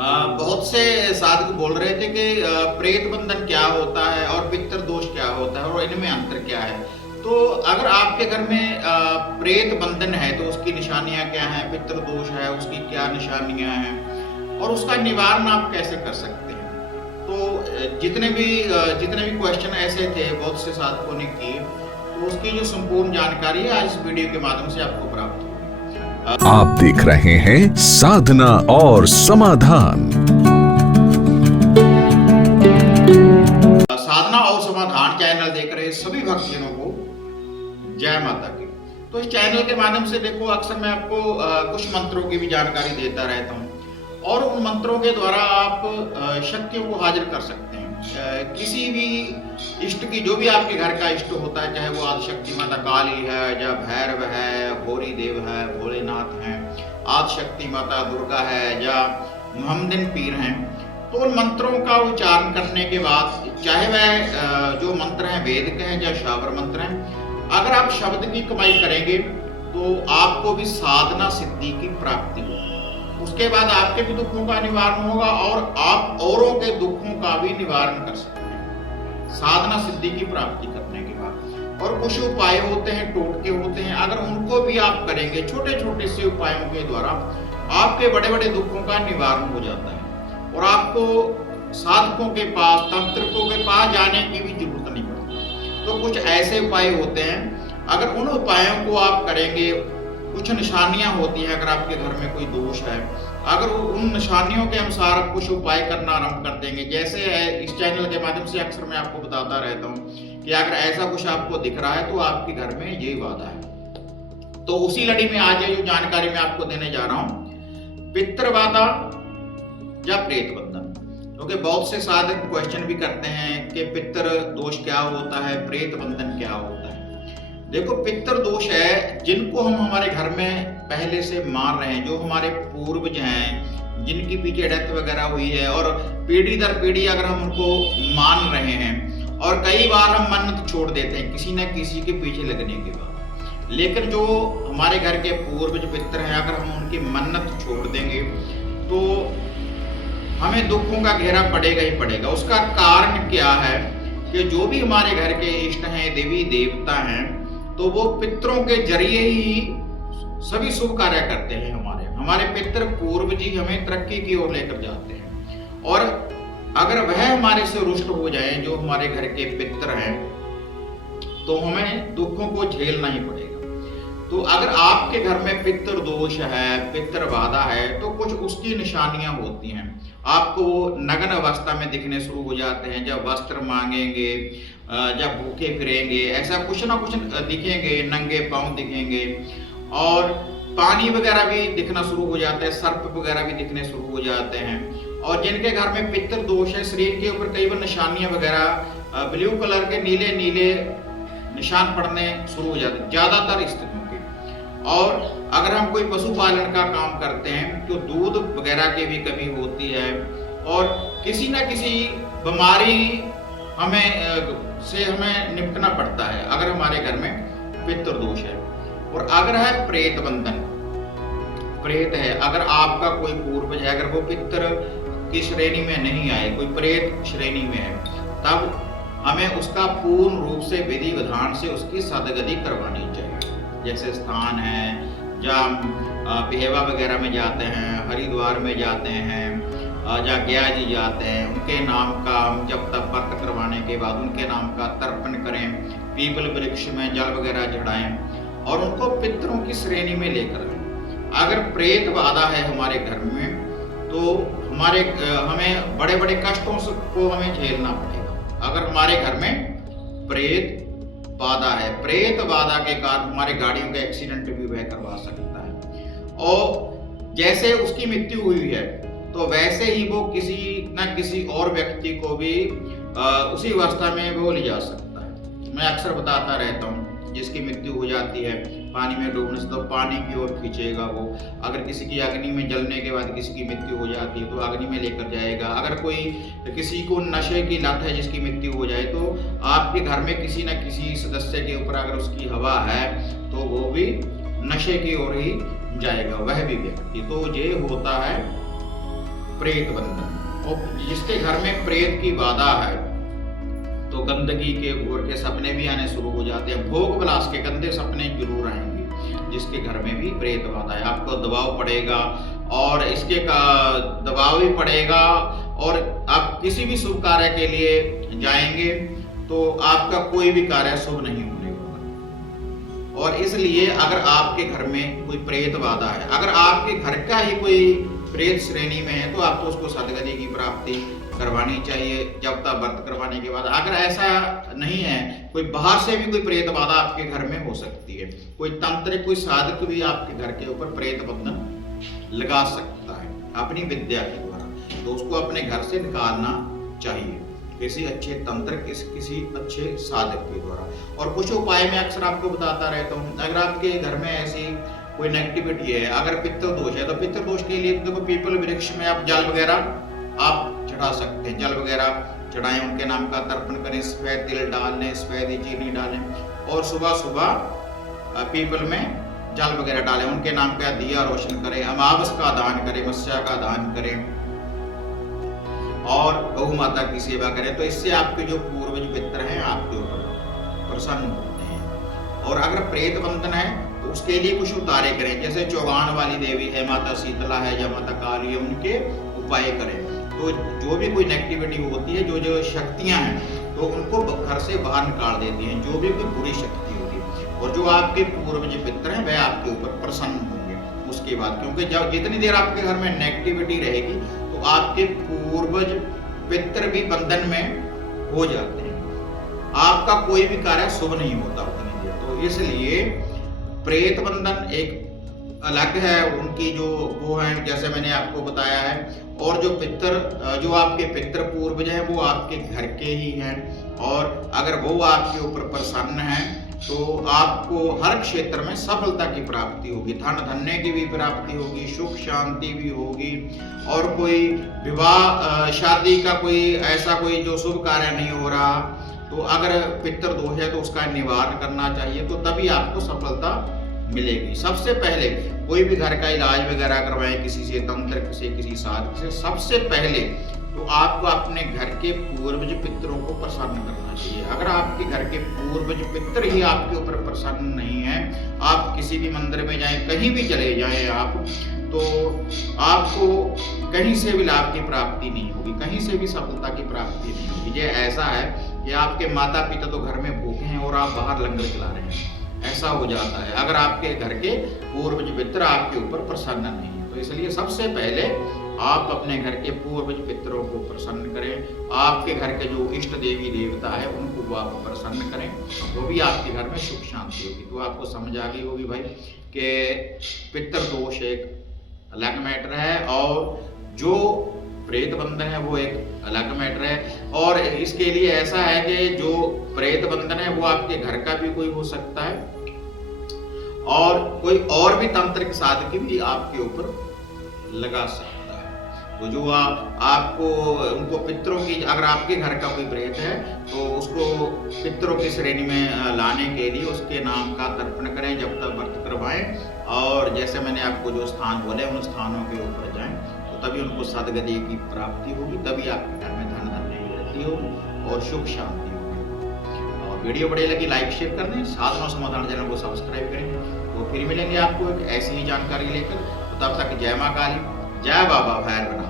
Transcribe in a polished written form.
बहुत से साधक बोल रहे थे कि प्रेत बंधन क्या होता है और पितृ दोष क्या होता है और इनमें अंतर क्या है। तो अगर आपके घर में प्रेत बंधन है तो उसकी निशानियां क्या हैं, पितृ दोष है उसकी क्या निशानियां हैं और उसका निवारण आप कैसे कर सकते हैं। तो जितने भी क्वेश्चन ऐसे थे बहुत से साधकों ने किए, तो उसकी जो संपूर्ण जानकारी है आज इस वीडियो के माध्यम से आपको प्राप्त होगी। आप देख रहे हैं साधना और समाधान। साधना और समाधान चैनल देख रहे सभी भक्तजनों को जय माता की। तो इस चैनल के माध्यम से देखो अक्सर मैं आपको कुछ मंत्रों की भी जानकारी देता रहता हूँ और उन मंत्रों के द्वारा आप शक्तियों को हाजिर कर सकते हैं। किसी भी इष्ट की, जो भी आपके घर का इष्ट होता है, चाहे वो आदिशक्ति माता काली है या भैरव है, भोरी देव है, भोलेनाथ हैं, आदिशक्ति माता दुर्गा है या मोहम्मदन पीर हैं, तो उन मंत्रों का उच्चारण करने के बाद, चाहे वह जो मंत्र हैं वेद के हैं या शाबर मंत्र हैं, अगर आप शब्द की कमाई करेंगे तो आपको भी साधना सिद्धि की प्राप्ति होगी। उसके बाद आपके भी दुखों का निवारण होगा और आप औरों के दुखों का भी निवारण कर सकते हैं साधना सिद्धि की प्राप्ति करने के बाद। और कुछ उपाय होते हैं, टोटके होते हैं, अगर उनको भी आप करेंगे छोटे छोटे से उपायों के द्वारा आपके बड़े बड़े दुखों का निवारण हो जाता है और आपको साधकों के पास, तांत्रिकों के पास जाने की भी जरूरत नहीं पड़ती। तो कुछ ऐसे उपाय होते हैं, अगर उन उपायों को आप करेंगे, कुछ निशानियां होती हैं, अगर आपके घर में कोई दोष है, अगर उन निशानियों के अनुसार आप कुछ उपाय करना आरंभ कर देंगे, जैसे इस चैनल के माध्यम से अक्सर मैं आपको बताता रहता हूँ कि अगर ऐसा कुछ आपको दिख रहा है तो आपके घर में ये बाधा है। तो उसी लड़ी में आज ये जो जानकारी मैं आपको देने जा रहा हूँ, पितृ बाधा या प्रेत बंधन, क्योंकि बहुत से साधक क्वेश्चन भी करते हैं कि पितृ दोष क्या होता है, प्रेत बंधन क्या होता है। देखो, पितृ दोष है जिनको हम हमारे घर में पहले से मान रहे हैं, जो हमारे पूर्वज हैं, जिनकी पीछे डेथ वगैरह हुई है और पीढ़ी दर पीढ़ी अगर हम उनको मान रहे हैं और कई बार हम मन्नत छोड़ देते हैं किसी न किसी के पीछे लगने के बाद, लेकिन जो हमारे घर के पूर्वज पितृ हैं, अगर हम उनकी मन्नत छोड़ देंगे तो हमें दुखों का घेरा पड़ेगा ही पड़ेगा। उसका कारण क्या है कि जो भी हमारे घर के इष्ट हैं, देवी देवता हैं, तो वो पितरों के जरिए ही सभी शुभ कार्य करते हैं। हमारे पितर पूर्वज ही हमें तरक्की की ओर लेकर जाते हैं और अगर वह हमारे से रुष्ट हो जाए, जो हमारे घर के पितर हैं, तो हमें दुखों को झेलना ही पड़ेगा। तो अगर आपके घर में पितृ दोष है, पितृ बाधा है, तो कुछ उसकी निशानियां होती हैं। आपको नग्न अवस्था में दिखने शुरू हो जाते हैं, जब वस्त्र मांगेंगे, जब भूखे फिरेंगे, ऐसा कुछ ना कुछ दिखेंगे, नंगे पांव दिखेंगे और पानी वगैरह भी दिखना शुरू हो जाता है, सर्प वगैरह भी दिखने शुरू हो जाते हैं। और जिनके घर में पितृ दोष है, शरीर के ऊपर कई बार निशानियां वगैरह ब्लू कलर के नीले नीले निशान पड़ने शुरू हो जाते हैं ज्यादातर स्थितियों के। और अगर हम कोई पशुपालन का काम करते हैं तो दूध वगैरह की भी कमी होती है और किसी न किसी बीमारी हमें निपटना पड़ता है अगर हमारे घर में पितृ दोष है। और अगर है प्रेत बंधन, प्रेत है, अगर आपका कोई पूर्वज है, अगर वो पितृ की श्रेणी में नहीं आए, कोई प्रेत श्रेणी में है, तब हमें उसका पूर्ण रूप से विधि विधान से उसकी सदगति करवानी चाहिए। जैसे स्थान है, जहाँ बेहवा वगैरह में जाते हैं, हरिद्वार में जाते हैं, जहाँ गया जी जाते हैं, उनके नाम का जब तक व्रत करवाने के बाद उनके नाम का तर्पण करें, पीपल वृक्ष में जल वगैरह चढ़ाएं और उनको पितरों की श्रेणी में लेकर आए। अगर प्रेत बाधा है हमारे घर में तो हमें बड़े बड़े कष्टों को हमें झेलना पड़ेगा। अगर हमारे घर में प्रेत बाधा है, प्रेत बाधा के कारण हमारे गाड़ियों के एक्सीडेंट भी वह करवा सकता है और जैसे उसकी मृत्यु हुई है तो वैसे ही वो किसी न किसी और व्यक्ति को भी उसी अवस्था में वो ले जा सकता है। मैं अक्सर बताता रहता हूँ, जिसकी मृत्यु हो जाती है पानी में डूबने से तो पानी की ओर खींचेगा वो। अगर किसी की अग्नि में जलने के बाद किसी की मृत्यु हो जाती है तो अग्नि में लेकर जाएगा। अगर किसी को नशे की लत है जिसकी मृत्यु हो जाए तो आपके घर में किसी न किसी सदस्य के ऊपर अगर उसकी हवा है तो वो भी नशे की ओर ही जाएगा, वह भी व्यक्ति। तो ये होता है प्रेत बंधन। और जिसके घर में प्रेत की बाधा है तो गंदगी के घोर के सपने भी आने शुरू हो जाते हैं, भोग विलास के गंदे सपने जरूर आएंगे। जिसके घर में भी प्रेत बाधा है आपको दबाव पड़ेगा, और इसके का दबाव भी पड़ेगा, और आप किसी भी शुभ कार्य के लिए जाएंगे तो आपका कोई भी कार्य शुभ नहीं होने वाला। और इसलिए अगर आपके घर में कोई प्रेत बाधा है, अगर आपके घर का ही कोई प्रेत श्रेणी में है, तो आपको उसको सदगति की प्राप्ति करवानी चाहिए जब तक व्रत करवाने के बाद। अगर ऐसा नहीं है, कोई बाहर से भी कोई प्रेत बाधा आपके घर में हो सकती है, कोई तांत्रिक कोई साधक भी आपके घर के ऊपर प्रेत बंधन लगा सकता है अपनी विद्या के द्वारा, तो उसको अपने घर से निकालना चाहिए किसी अच्छे तंत्र किसी अच्छे साधक के द्वारा। और कुछ उपाय मैं अक्सर आपको बताता रहता हूँ। अगर आपके घर में ऐसी कोई नेगेटिविटी है, अगर पितृ दोष है, तो पितृ दोष के लिए देखो पीपल वृक्ष में आप जल वगैरह आप चढ़ा सकते हैं, जल वगैरह चढ़ाएं, उनके नाम का तर्पण करें, सफेद तिल डालें, सफेद चीनी डालें, और सुबह सुबह पीपल में जल वगैरह डालें, उनके नाम का दिया रोशन करें, अमावस का दान करें, मत्स्य का दान करें, और गौ माता की सेवा करें। तो इससे आपके जो पूर्वज पितर हैं आपके ऊपर प्रसन्न होते हैं। और अगर प्रेत बंधन है तो उसके लिए कुछ उतारे करें, जैसे चौगान वाली देवी है, माता शीतला है या माता काली है, उनके उपाय करें। तो जो भी कोई नेगेटिविटी होती है, जो शक्तियां हैं, तो उनको घर से बाहर निकाल देती हैं, जो भी कोई बुरी शक्ति होती है। और जो आपके पूर्वज पितर हैं वह आपके ऊपर प्रसन्न होंगे उसके बाद, क्योंकि जब जितनी देर आपके घर में नेगेटिविटी रहेगी तो आपके पूर्वज पितर भी बंधन में हो जाते हैं, आपका कोई भी कार्य शुभ नहीं होता उतनी देर। तो इसलिए प्रेत बंधन एक अलग है, उनकी जो वो है जैसे मैंने आपको बताया है। और जो पितर जो आपके पितर पूर्वज हैं वो आपके घर के ही हैं, और अगर वो आपके ऊपर प्रसन्न हैं तो आपको हर क्षेत्र में सफलता की प्राप्ति होगी, धन धन्य की भी प्राप्ति होगी, सुख शांति भी होगी। और कोई विवाह शादी का कोई ऐसा कोई जो शुभ कार्य नहीं हो रहा, तो अगर पितृ दोष है तो उसका निवारण करना चाहिए, तो तभी आपको सफलता मिलेगी। सबसे पहले कोई भी घर का इलाज वगैरह करवाएं किसी से, तंत्र से, किसी साधक से, सबसे पहले तो आपको अपने घर के पूर्वज पितरों को प्रसन्न करना चाहिए। अगर आपके घर के पूर्वज पितर ही आपके ऊपर प्रसन्न नहीं है, आप किसी भी मंदिर में जाएं, कहीं भी चले जाएं आप, तो आपको कहीं से भी लाभ की प्राप्ति नहीं होगी, कहीं से भी सफलता की प्राप्ति नहीं होगी। ये ऐसा है कि आपके माता पिता तो घर में भूखे हैं और आप बाहर लंगर चला रहे हैं, ऐसा हो जाता है अगर आपके घर के पूर्वज पितर आपके ऊपर प्रसन्न नहीं है। तो इसलिए सबसे पहले आप अपने घर के पूर्वज पितरों को प्रसन्न करें, आपके घर के जो इष्ट देवी देवता है उनको आप प्रसन्न करें, तो भी आपके घर में सुख शांति होगी। तो आपको समझ आ गई होगी भाई कि पितृ दोष एक अलग मैटर है और जो प्रेत बंधन है वो एक अलग मैटर है। और इसके लिए ऐसा है कि जो प्रेत बंधन है वो आपके घर का भी कोई हो सकता है, और कोई और भी तांत्रिक साधक भी आपके ऊपर लगा सकता है। तो जो आपको उनको पितरों की, अगर आपके घर का कोई प्रेत है तो उसको पितरों की श्रेणी में लाने के लिए उसके नाम का तर्पण करें, जब तक व्रत करवाएं। और जैसे मैंने आपको जो स्थान बोले उन स्थानों के ऊपर जाएं, तो तभी उनको सदगति की प्राप्ति होगी, तभी आपके घर में धन धन्य वृद्धि होगी और सुख शांति होगी। और वीडियो बढ़िया लगी लाइक शेयर कर दें, साधना समाधान चैनल को सब्सक्राइब करें। तो फिर मिलेंगे आपको एक ऐसी ही जानकारी लेकर, तो तब तक जय माँ काली, जय बाबा भैरवनाथ।